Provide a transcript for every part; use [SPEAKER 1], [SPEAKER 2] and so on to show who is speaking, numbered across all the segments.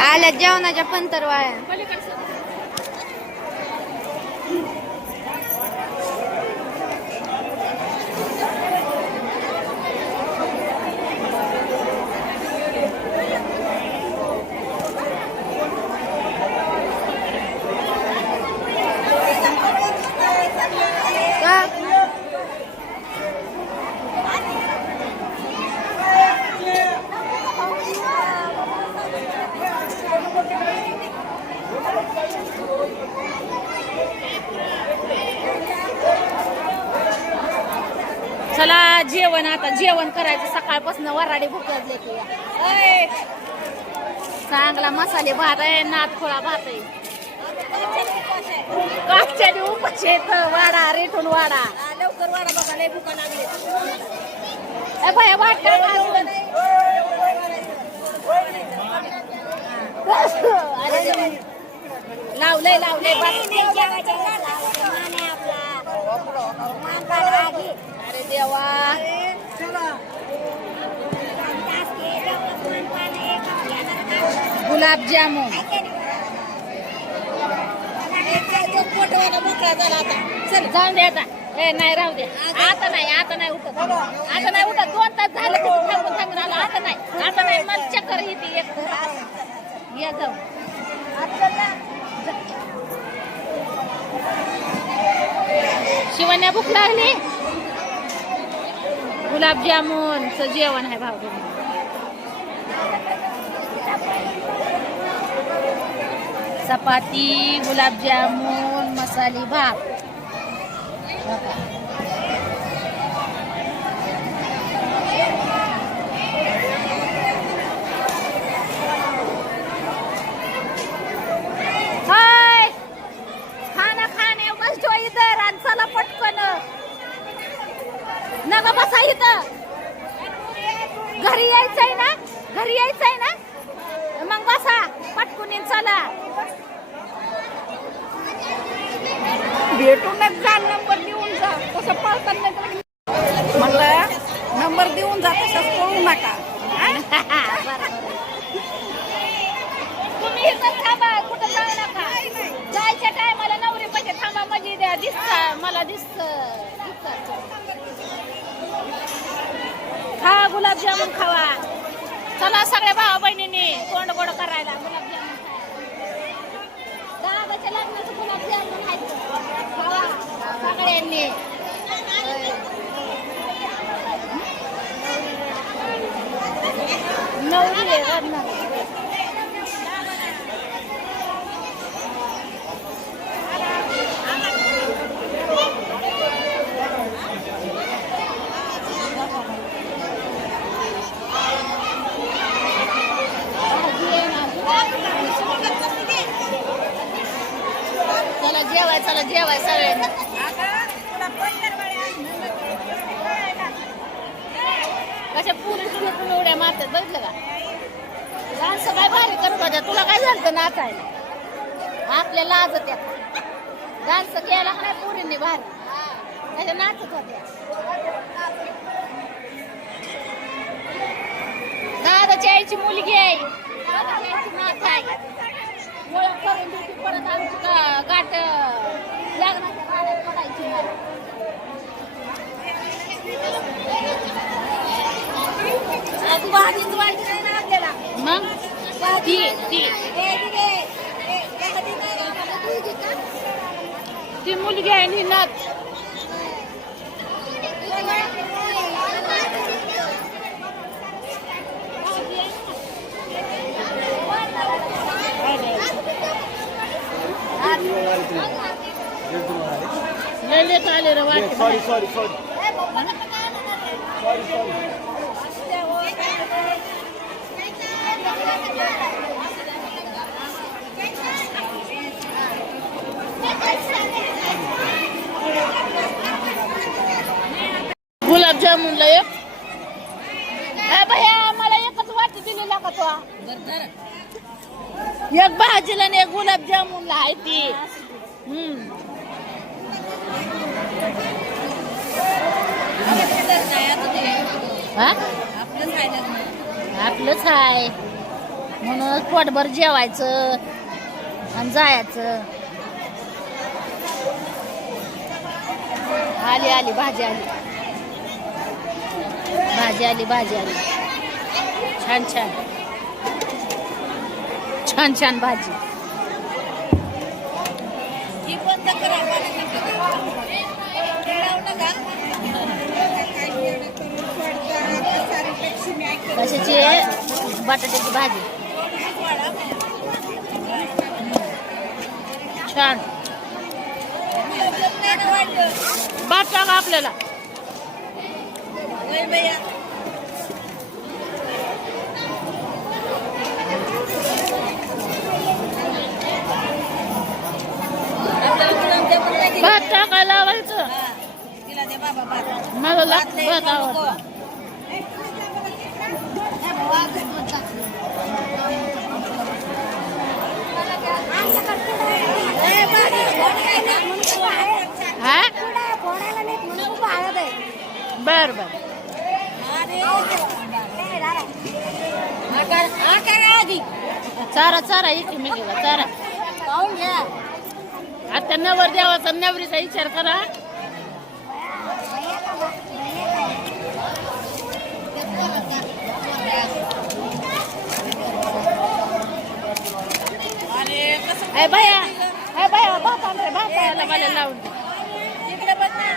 [SPEAKER 1] आल्या जेवणाच्या पंतर वाया का
[SPEAKER 2] चला जेवण आता जेवण करायचं. सकाळपासून वराडी भूक लागली की. या. ऐ, चांगला मसाले भात आहे नातखोळा भात आहे. कापच्याने उपास येत वाडा रेटून वाडा
[SPEAKER 3] लवकर वाडा. बघा लय भुका लागली
[SPEAKER 2] बाया वाट? लावलंय लावलंय अरे देवा. गुलाबजामुन
[SPEAKER 3] मोकळा झाला आता
[SPEAKER 2] चल जाऊन दे आता. ए नाही राहू दे. आता नाही आता नाही उठत. आता नाही उठत. दोन तास झाले तिथे थांबून थांबून आला. आता नाही. आता नाही. मला चक्कर येते एक. ये जाऊ. शिवण्या भूक लागली? गुलाबजामुनचं जेवण आहे भाऊ चपाती गुलाबजामुन मसाली भात बघा. हाय खाना खाणे बसतो इथं आणि चला पटकन नका बसा इथं घरी यायचंय ना घरी यायचंय ना मग बसा पटकून येऊन चला
[SPEAKER 3] भेटून जा नंबर देऊन जा तसं पळतात नाही तर म्हणलं नंबर देऊन जा तसंच पळू नका
[SPEAKER 2] तुम्ही इथं थांबा कुठं जाऊ नका जायच्या टायमाला नवरी पाहिजे थांबा म्हणजे द्या दिसत मला दिसत खा गुलाबजामुन खावा. चला सगळ्या भावा बहिणींनी तोंड गोड करायला. गुलाबजामुन लग्नाचं गुलाबजामुन खावा सगळ्यांनी. नवरी आहे रडणार. चला जेवाय चला जेवाय सगळ्यांनी कशा पुरी तुला बघितलं का? डान्स काय भारी करत होत्या. तुला काय झालं नाचायला? आपल्या लाजत डान्स केला का नाही पुरींनी भारी? त्याच्या नाचत होत्या. दादाच्या आईची मुलगी आहे. दादाची आईची नात आहे. ओळख करून देते परत आमची गाठ लग्नाच्या गाड्यात पडायची नाही.
[SPEAKER 3] तू भाजीच वाढली नाही ना आपल्याला
[SPEAKER 2] मग ती ती ती मुलगी आहे नि नात लय लेट आले रे वाटते
[SPEAKER 4] सॉरी सॉरी सॉरी
[SPEAKER 2] गुलाबजामुनला एक. ए मला एकच वाटी दिलेला का तो. एक भाजीला आणि एक गुलाबजामुनला आहे ती. हम्म. हा? आपलंच आहे म्हणून पोटभर जेवायचं आणि जायचं. आली आली भाजी आली. भाजी आली भाजी आली. छान छान. छान छान भाजी. कशाची? बटाट्याची भाजी. छान. भात टाका आपल्याला. भात टाकायला लावायचं मला लागतं भात आवडतं हा? बर बर चारा चारा एकमेकीला चारा. आता नवर देवाचा नवरीचा विचार करा ए बाया ए बाया भात आण रे भात आणायला मला लावून दे.
[SPEAKER 3] इकडे बघ ना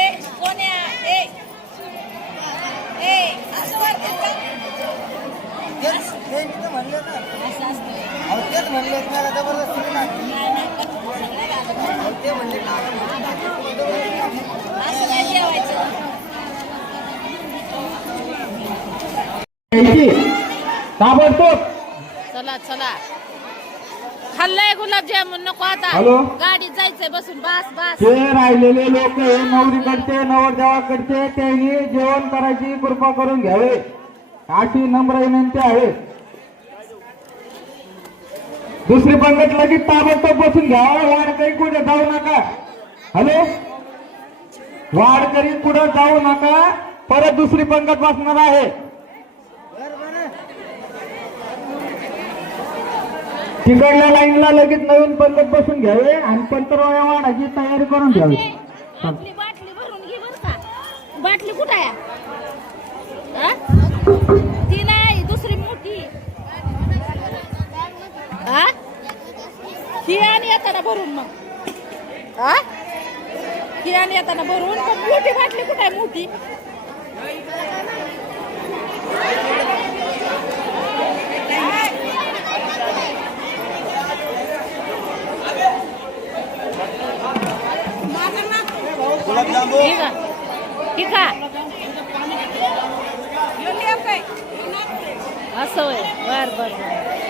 [SPEAKER 3] ए कोण्या ए ए असं वाटतं का?
[SPEAKER 4] तेच ते म्हणले ना जबरदस्ती नाही ते
[SPEAKER 5] ताबडतोब.
[SPEAKER 2] चला चला. खाल्लंय गुलाबजामुन नको आता? गाडीत जायचंय बसून. बस बस.
[SPEAKER 5] जे राहिलेले लोक नवरीकडचे नवरदेवाकडचे त्यांनी जेवण करायची कृपा करून घ्यावे. अशी नम्र विनंती आहे. दुसरी पंगत लगेच ताबडतोब बसून घ्यावा वारकरी कुठे? जाऊ नका. हॅलो? वारकरी कुठं? जाऊ नका. परत दुसरी पंगत बसणार आहे. तिकडल्या लाईनला लगेच नवीन पंगत बसून घ्यावे आणि पंतरवाया वाढायची तयारी करून घ्यावी.
[SPEAKER 2] येताना भरून मग. हा आणि येताना भरून पण मोठी बाटली कुठं आहे मोठी? ठीक आहे असं होय. बर बर.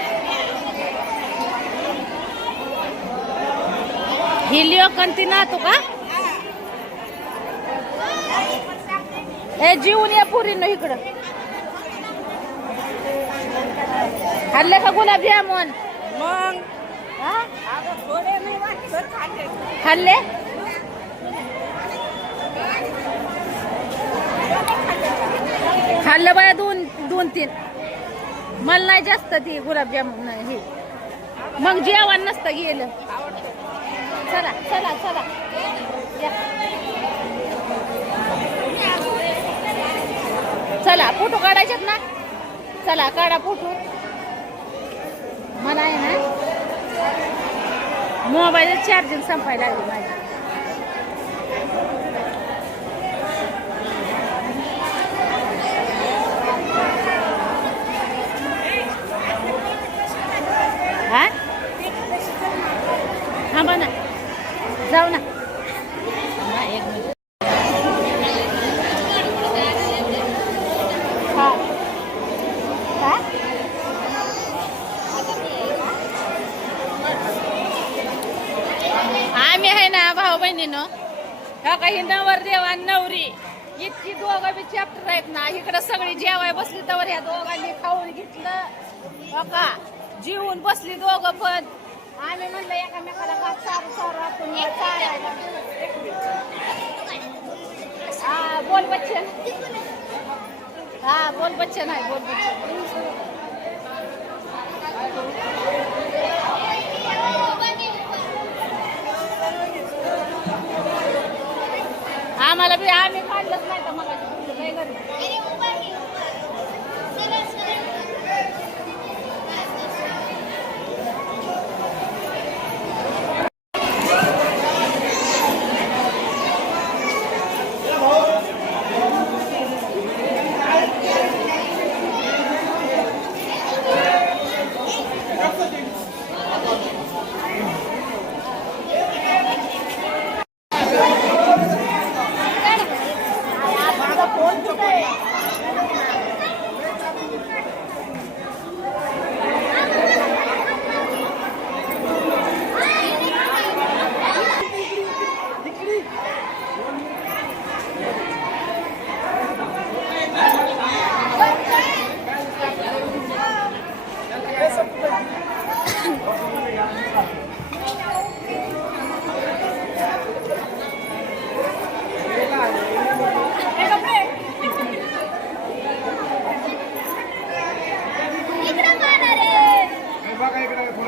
[SPEAKER 2] हिलिओ कंती ना तू का ए जीवन या पुरीनं इकडं खाल्ले का गुलाबजामुन
[SPEAKER 3] मग
[SPEAKER 2] हा?
[SPEAKER 3] खाल्ले
[SPEAKER 2] खाल्लं बाया दोन दोन तीन मला नाही जास्त ती गुलाबजामुन हे मग जेवण नसतं गेलं चला चला चला. चला फोटो काढायचेत ना. चला काढा फोटो. मला आहे ना. मोबाईल चार्जिंग संपायला लागली माझी हा थांबा ना जाऊ ना. एक मिनिट आम्ही आहे ना भाऊ बहिणीनं. का काही नवर देवा नवरी. इतकी दोघं बी चॅप्टर आहेत ना. इकडं सगळी जेवाय बसली तर ह्या दोघांनी खाऊन घेतलं. का? जीवन बसली दोघं पण. आम्ही म्हणलं एकामेकाला भात सारू सारू आपण बच्चन. हा बोल बच्चन आहे बोल आम्हाला बी आम्ही काढलंच नाही तर मग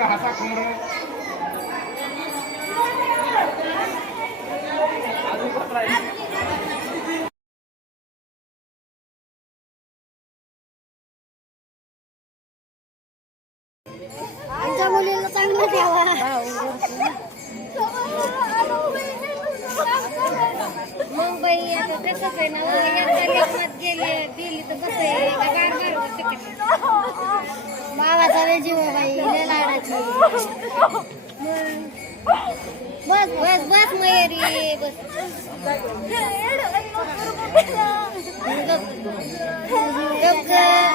[SPEAKER 5] इकडे थोडं हसा खोमरं
[SPEAKER 1] आमच्या मुलीला चांगलं ठेवा मग बाई आता तसंच आहे ना एकदा लेकरात गेली गेली तर कसं आहे का गाड जीव बाई लाडाची बस बस बस मयुरी बस गप.